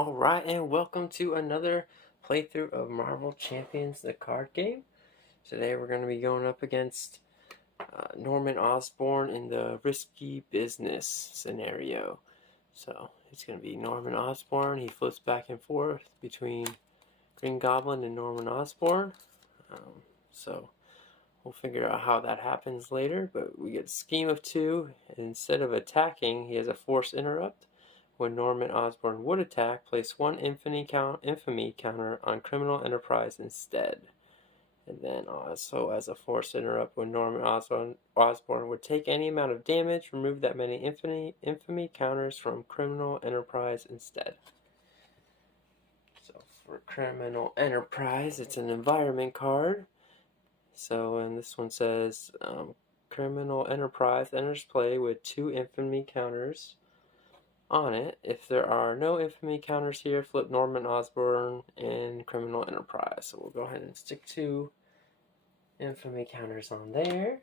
Alright, and welcome to another playthrough of Marvel Champions, the card game. Today we're going to be going up against Norman Osborn in the risky business scenario. So it's going to be Norman Osborn. He flips back and forth between Green Goblin and Norman Osborn. So we'll figure out how that happens later, but we get a scheme of two. Instead of attacking, he has a force interrupt. When Norman Osborn would attack, place one infamy counter on Criminal Enterprise instead. And then also as a force interrupt, when Norman Osborn would take any amount of damage, remove that many infamy counters from Criminal Enterprise instead. So for Criminal Enterprise, it's an environment card. So, and this one says, Criminal Enterprise enters play with 2 infamy counters on it. If there are no infamy counters here, flip Norman Osborn and Criminal Enterprise. So we'll go ahead and stick 2 infamy counters on there.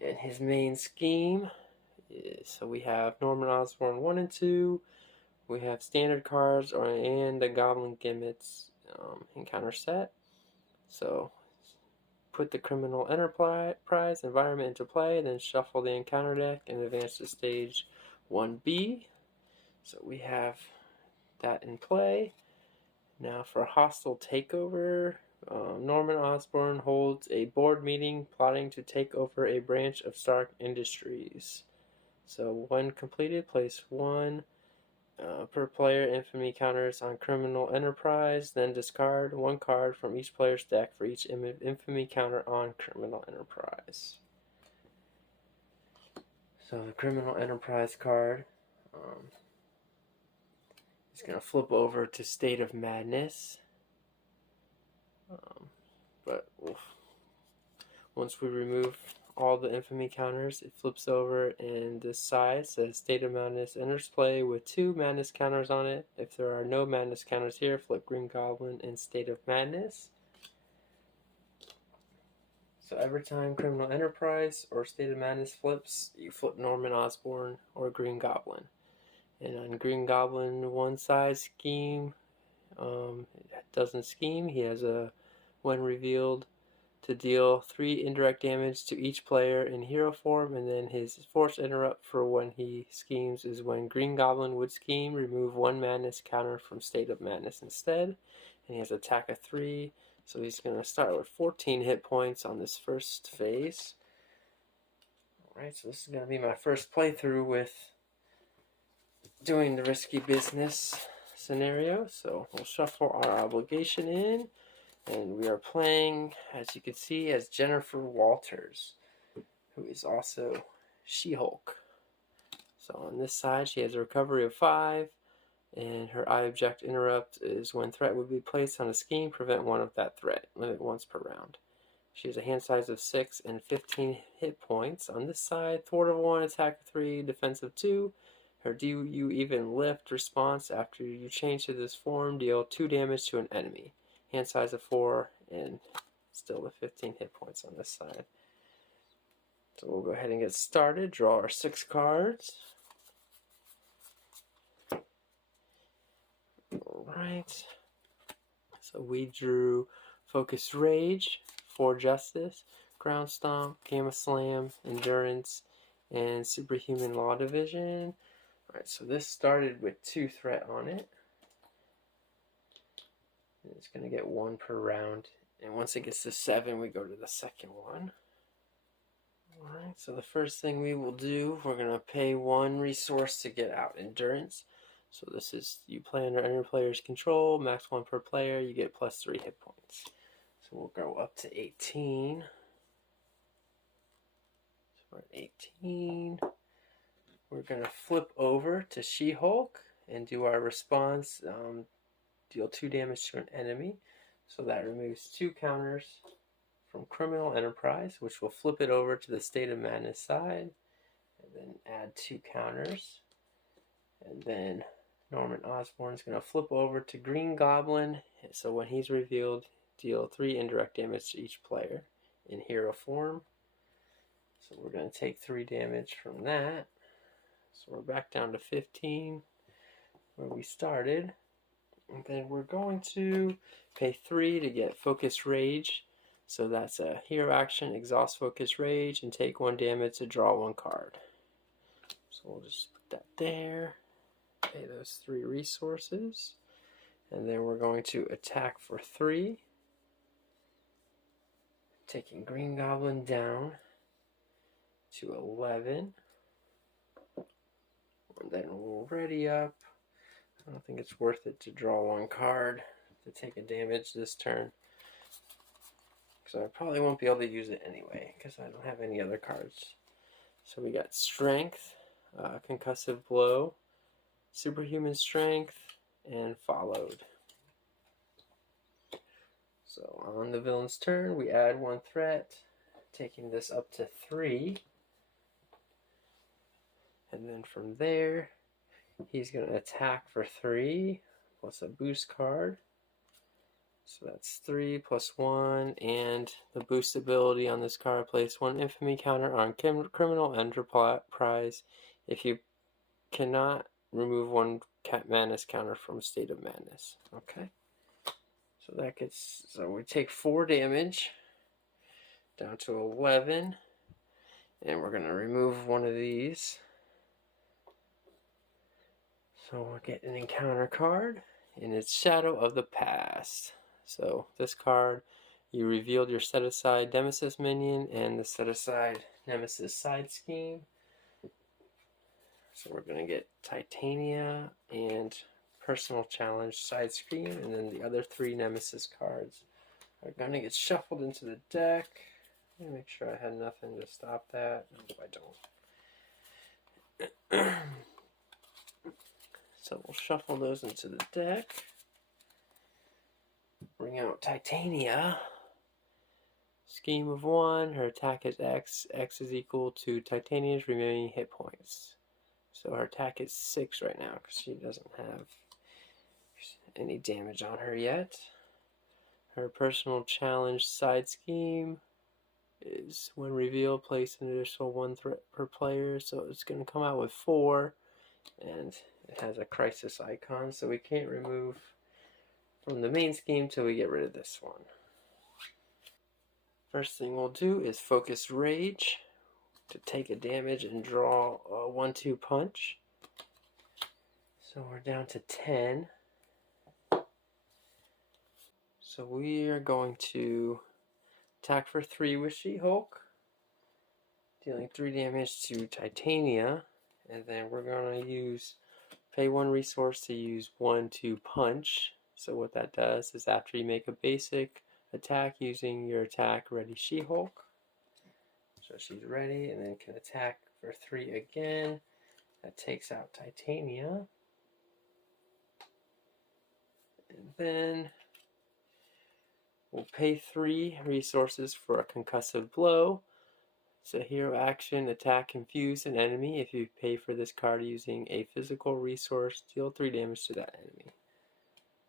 And his main scheme is, so we have Norman Osborn 1 and 2. We have standard cards and the Goblin Gimmicks encounter set. So put the Criminal Enterprise environment into play, then shuffle the encounter deck and advance to stage 1B. So we have that in play. Now for hostile takeover, Norman Osborn holds a board meeting plotting to take over a branch of Stark Industries. So when completed, place 1 per player infamy counters on Criminal Enterprise, then discard 1 card from each player's deck for each infamy counter on Criminal Enterprise. So the Criminal Enterprise card is going to flip over to State of Madness. But once we remove all the infamy counters, it flips over, and this side says State of Madness enters play with 2 madness counters on it. If there are no madness counters here, flip Green Goblin and State of Madness. So every time Criminal Enterprise or State of Madness flips, you flip Norman Osborn or Green Goblin. And on Green Goblin, one side scheme doesn't scheme. He has a, when revealed, to deal 3 indirect damage to each player in hero form, and then his force interrupt for when he schemes is when Green Goblin would scheme, remove 1 madness counter from State of Madness instead. And he has attack of 3, so he's going to start with 14 hit points on this first phase. Alright, so this is going to be my first playthrough with doing the risky business scenario. So we'll shuffle our obligation in, and we are playing, as you can see, as Jennifer Walters, who is also She-Hulk. So on this side, she has a recovery of 5, and her I-Object interrupt is when threat would be placed on a scheme, prevent 1 of that threat, limit once per round. She has a hand size of 6 and 15 hit points. On this side, thwart of 1, attack of 3, defense of 2. Her Do You Even Lift response after you change to this form, deal 2 damage to an enemy. Hand size of 4, and still the 15 hit points on this side. So we'll go ahead and get started. Draw our 6 cards. Alright. So we drew Focused Rage, 4 Justice, Ground Stomp, Gamma Slam, Endurance, and Superhuman Law Division. Alright, so this started with 2 threat on it. And it's going to get 1 per round. And once it gets to 7, we go to the second one. Alright, so the first thing we will do, we're going to pay 1 resource to get out Endurance. So this is, you play under any player's control, max 1 per player, you get plus 3 hit points. So we'll go up to 18. So we're at 18. We're going to flip over to She-Hulk and do our response, deal 2 damage to an enemy. So that removes 2 counters from Criminal Enterprise, which will flip it over to the State of Madness side, and then add 2 counters. And then Norman Osborn is going to flip over to Green Goblin, so when he's revealed, deal 3 indirect damage to each player in hero form. So we're going to take 3 damage from that. So we're back down to 15. where we started. And then we're going to pay 3 to get Focus Rage. So that's a hero action, exhaust Focus Rage, and take 1 damage to draw 1 card. So we'll just put that there. Pay those 3 resources. And then we're going to attack for 3. Taking Green Goblin down to 11. And then we'll ready up. I don't think it's worth it to draw 1 card to take a damage this turn. So I probably won't be able to use it anyway because I don't have any other cards. So we got Strength, Concussive Blow, Superhuman Strength, and Followed. So on the villain's turn, we add 1 threat, taking this up to 3. And then from there, he's going to attack for 3, plus a boost card. So that's 3 plus 1, and the boost ability on this card, place 1 infamy counter on Criminal Enterprise if you cannot remove 1 Madness counter from State of Madness. Okay. So we take 4 damage down to 11, and we're going to remove 1 of these. So we'll get an encounter card, and it's Shadow of the Past. So this card, you revealed your set-aside Nemesis minion and the set-aside Nemesis side scheme. So we're going to get Titania and Personal Challenge side scheme, and then the other 3 Nemesis cards are going to get shuffled into the deck. Let me make sure I had nothing to stop that. No, I don't. So we'll shuffle those into the deck. Bring out Titania. Scheme of 1. Her attack is X. X is equal to Titania's remaining hit points. So her attack is 6 right now because she doesn't have any damage on her yet. Her personal challenge side scheme is when revealed, place an additional 1 threat per player. So it's going to come out with 4. And it has a crisis icon, so we can't remove from the main scheme till we get rid of this one. First thing we'll do is Focus Rage to take a damage and draw a 1-2 punch. So we're down to 10. So we are going to attack for 3 with She-Hulk, dealing 3 damage to Titania, and then we're going to pay 1 resource to use 1-2 punch. So what that does is after you make a basic attack using your attack ready She-Hulk, so she's ready and then can attack for 3 again. That takes out Titania. And then we'll pay 3 resources for a concussive blow. It's a hero action, attack, confuse an enemy. If you pay for this card using a physical resource, deal 3 damage to that enemy.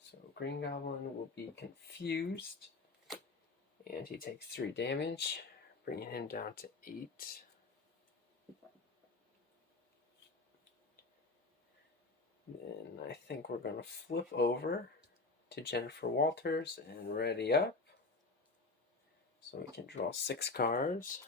So Green Goblin will be confused, and he takes 3 damage, bringing him down to 8. Then I think we're going to flip over to Jennifer Walters and ready up. So we can draw 6 cards.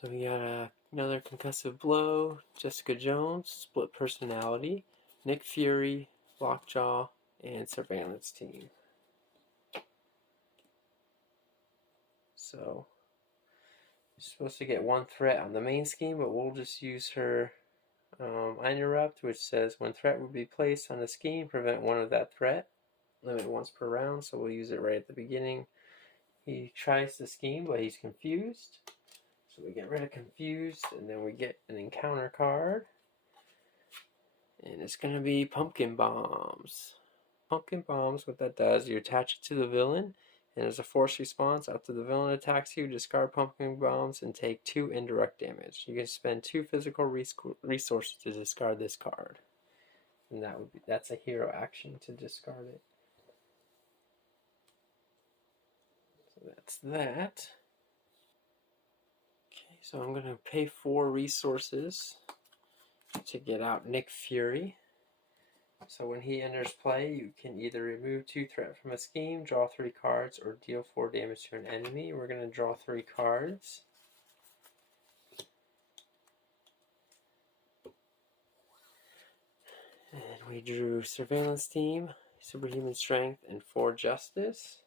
So we got another concussive blow, Jessica Jones, split personality, Nick Fury, Lockjaw, and surveillance team. So you're supposed to get 1 threat on the main scheme, but we'll just use her Interrupt, which says when threat would be placed on a scheme, prevent 1 of that threat. Limit once per round, so we'll use it right at the beginning. He tries the scheme, but he's confused. So we get rid of confused, and then we get an encounter card. And it's going to be Pumpkin Bombs. Pumpkin Bombs, what that does, you attach it to the villain, and as a force response, after the villain attacks you, discard Pumpkin Bombs and take 2 indirect damage. You can spend 2 physical resources to discard this card. And that's a hero action to discard it. So that's that. So I'm going to pay 4 resources to get out Nick Fury. So when he enters play, you can either remove 2 threat from a scheme, draw 3 cards, or deal 4 damage to an enemy. We're going to draw 3 cards. And we drew Surveillance Team, Superhuman Strength, and 4 Justice.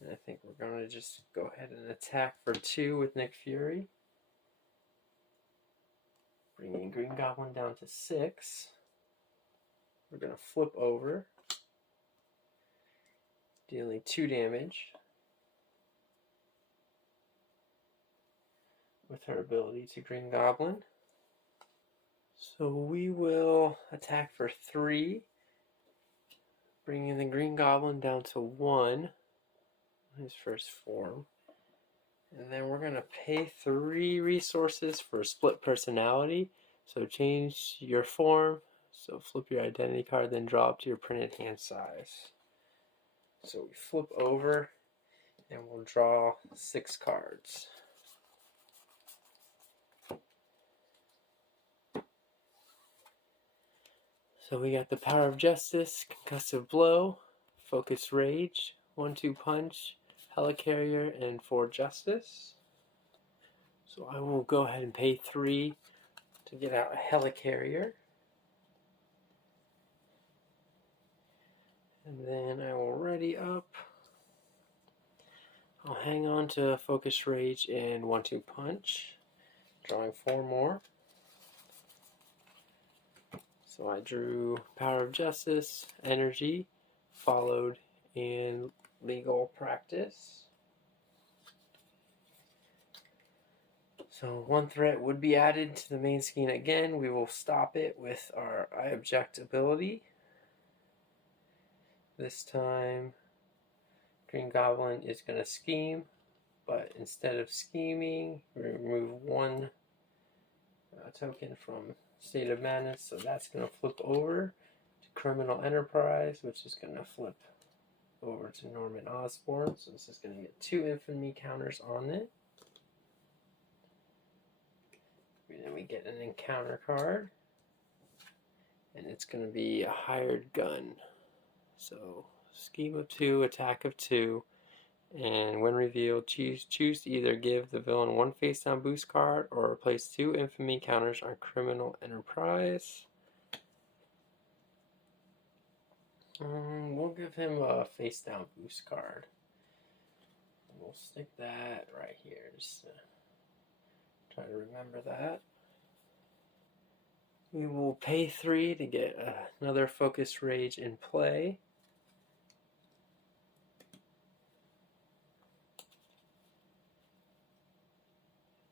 And I think we're going to just go ahead and attack for 2 with Nick Fury. Bringing Green Goblin down to 6. We're going to flip over, dealing 2 damage with her ability to Green Goblin. So we will attack for 3, bringing the Green Goblin down to 1, his first form. And then we're going to pay 3 resources for split personality. So change your form, so flip your identity card, then draw up to your printed hand size. So we flip over and we'll draw 6 cards. So we got the Power of Justice, Concussive Blow, Focus Rage, 1-2 Punch, Helicarrier, and 4 Justice. So I will go ahead and pay 3 to get out a Helicarrier. And then I will ready up. I'll hang on to Focus Rage and 1-2 Punch, drawing 4 more. So I drew Power of Justice, Energy, followed in Legal Practice. So 1 threat would be added to the main scheme again. We will stop it with our I Object ability. This time, Green Goblin is going to scheme, but instead of scheming, we remove 1 token from State of Madness, so that's going to flip over to Criminal Enterprise, which is going to flip over to Norman Osborn. So this is going to get 2 infamy counters on it. And then we get an encounter card, and it's going to be a hired gun. So scheme of 2, attack of 2, and when revealed, choose to either give the villain 1 face down boost card or replace 2 infamy counters on Criminal Enterprise. We'll give him a face down boost card. We'll stick that right here. Just try to remember that. We will pay 3 to get another Focus Rage in play.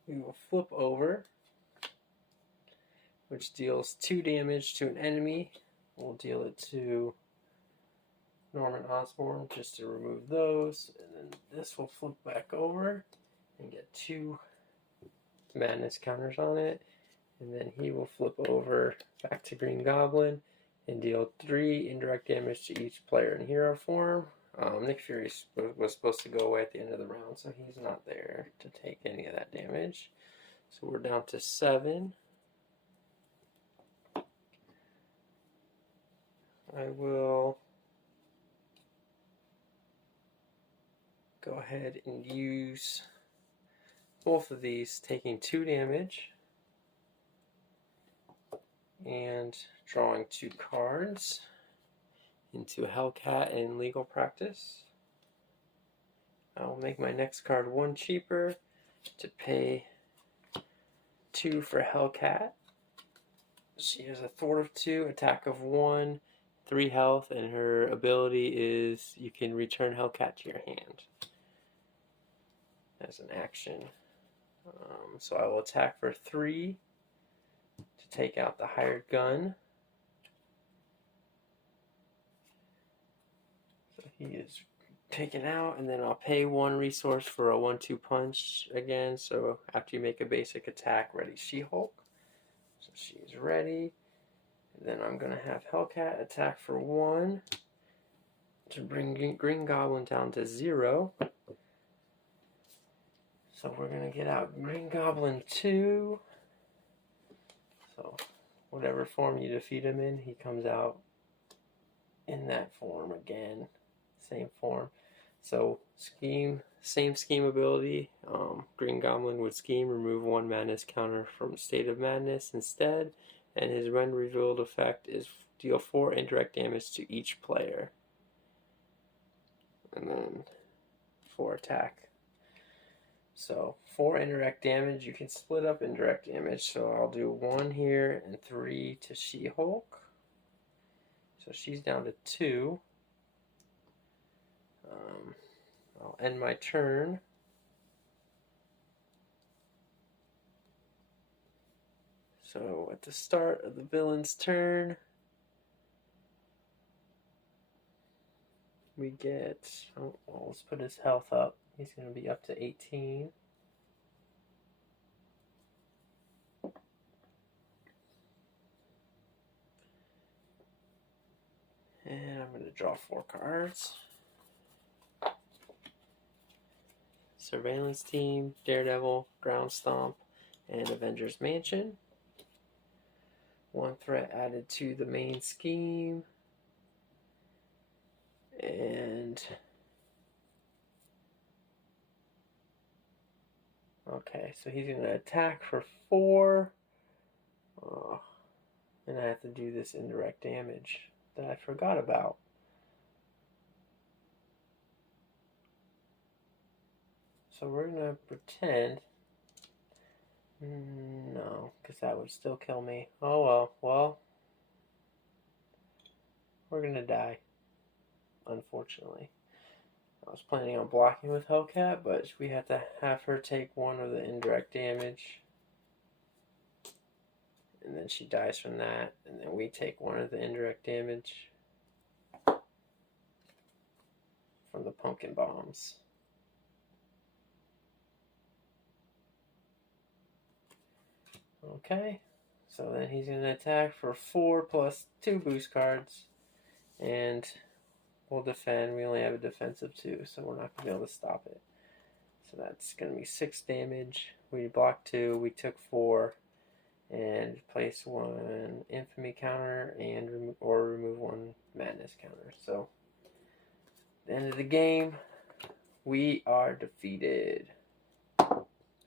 We will flip over, which deals 2 damage to an enemy. We'll deal it to Norman Osborn just to remove those. And then this will flip back over and get 2 madness counters on it. And then he will flip over back to Green Goblin and deal 3 indirect damage to each player in hero form. Nick Fury was supposed to go away at the end of the round, so he's not there to take any of that damage. So we're down to 7. I will go ahead and use both of these, taking 2 damage and drawing 2 cards into Hellcat and Legal Practice. I will make my next card 1 cheaper to pay 2 for Hellcat. She has a Thwart of 2, attack of 1, 3 health, and her ability is you can return Hellcat to your hand as an action. So I will attack for 3 to take out the hired gun. So he is taken out, and then I'll pay 1 resource for a 1-2 punch again. So after you make a basic attack, ready She-Hulk. So she's ready. And then I'm going to have Hellcat attack for 1 to bring Green Goblin down to 0. So we're going to get out Green Goblin 2. So whatever form you defeat him in, he comes out in that form again. Same form. So scheme, same scheme ability. Green Goblin would scheme, remove 1 madness counter from State of Madness instead. And his when revealed effect is deal 4 indirect damage to each player. And then 4 attack. So 4 indirect damage. You can split up indirect damage. So I'll do 1 here and 3 to She-Hulk. So she's down to 2. I'll end my turn. So at the start of the villain's turn, we get, well, let's put his health up. He's going to be up to 18. And I'm going to draw 4 cards. Surveillance Team, Daredevil, Ground Stomp, and Avengers Mansion. 1 threat added to the main scheme. And okay, so he's going to attack for 4. And I have to do this indirect damage that I forgot about. So we're going to pretend. No, because that would still kill me. Oh well. Well, we're going to die, unfortunately. I was planning on blocking with Hellcat, but we have to have her take 1 of the indirect damage. And then she dies from that. And then we take 1 of the indirect damage from the pumpkin bombs. Okay, so then he's going to attack for 4 plus 2 boost cards. And we'll defend. We only have a defense of 2, so we're not going to be able to stop it. So that's going to be 6 damage. We blocked 2, we took 4, and place 1 infamy counter and remove 1 madness counter. So at the end of the game, we are defeated. I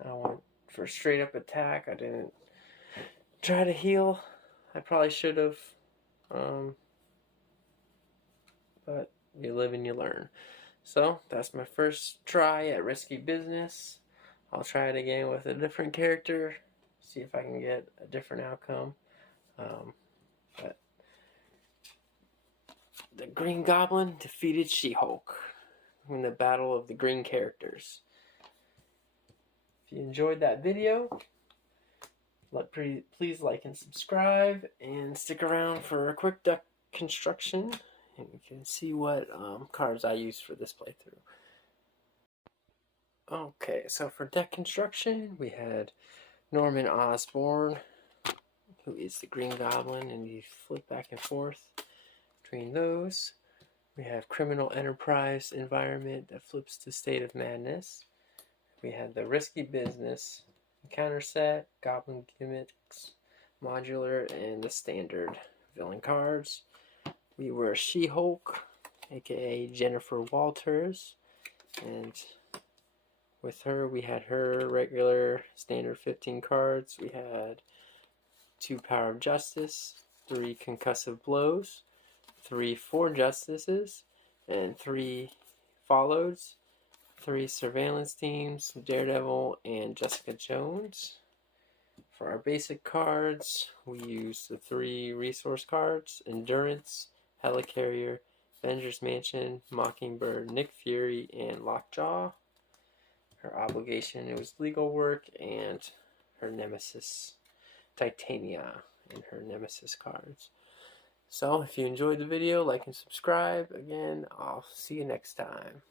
went for straight up attack. I didn't try to heal. I probably should have. But you live and you learn. So that's my first try at Risky Business. I'll try it again with a different character, see if I can get a different outcome. But the Green Goblin defeated She-Hulk in the battle of the green characters. If you enjoyed that video, please like and subscribe, and stick around for a quick deck construction. And you can see what cards I used for this playthrough. Okay, so for deck construction, we had Norman Osborn, who is the Green Goblin, and you flip back and forth between those. We have Criminal Enterprise Environment that flips to State of Madness. We had the Risky Business Counter Set, Goblin Gimmicks, Modular, and the standard villain cards. We were She-Hulk, aka Jennifer Walters, and with her we had her regular standard 15 cards. We had 2 Power of Justice, 3 Concussive Blows, 3 Four Justices, and 3 Follows, 3 Surveillance Teams, Daredevil, and Jessica Jones. For our basic cards, we used the 3 resource cards: Endurance, Helicarrier, Avengers Mansion, Mockingbird, Nick Fury, and Lockjaw. Her obligation, it was legal work, and her nemesis, Titania, and her nemesis cards. So if you enjoyed the video, like and subscribe. Again, I'll see you next time.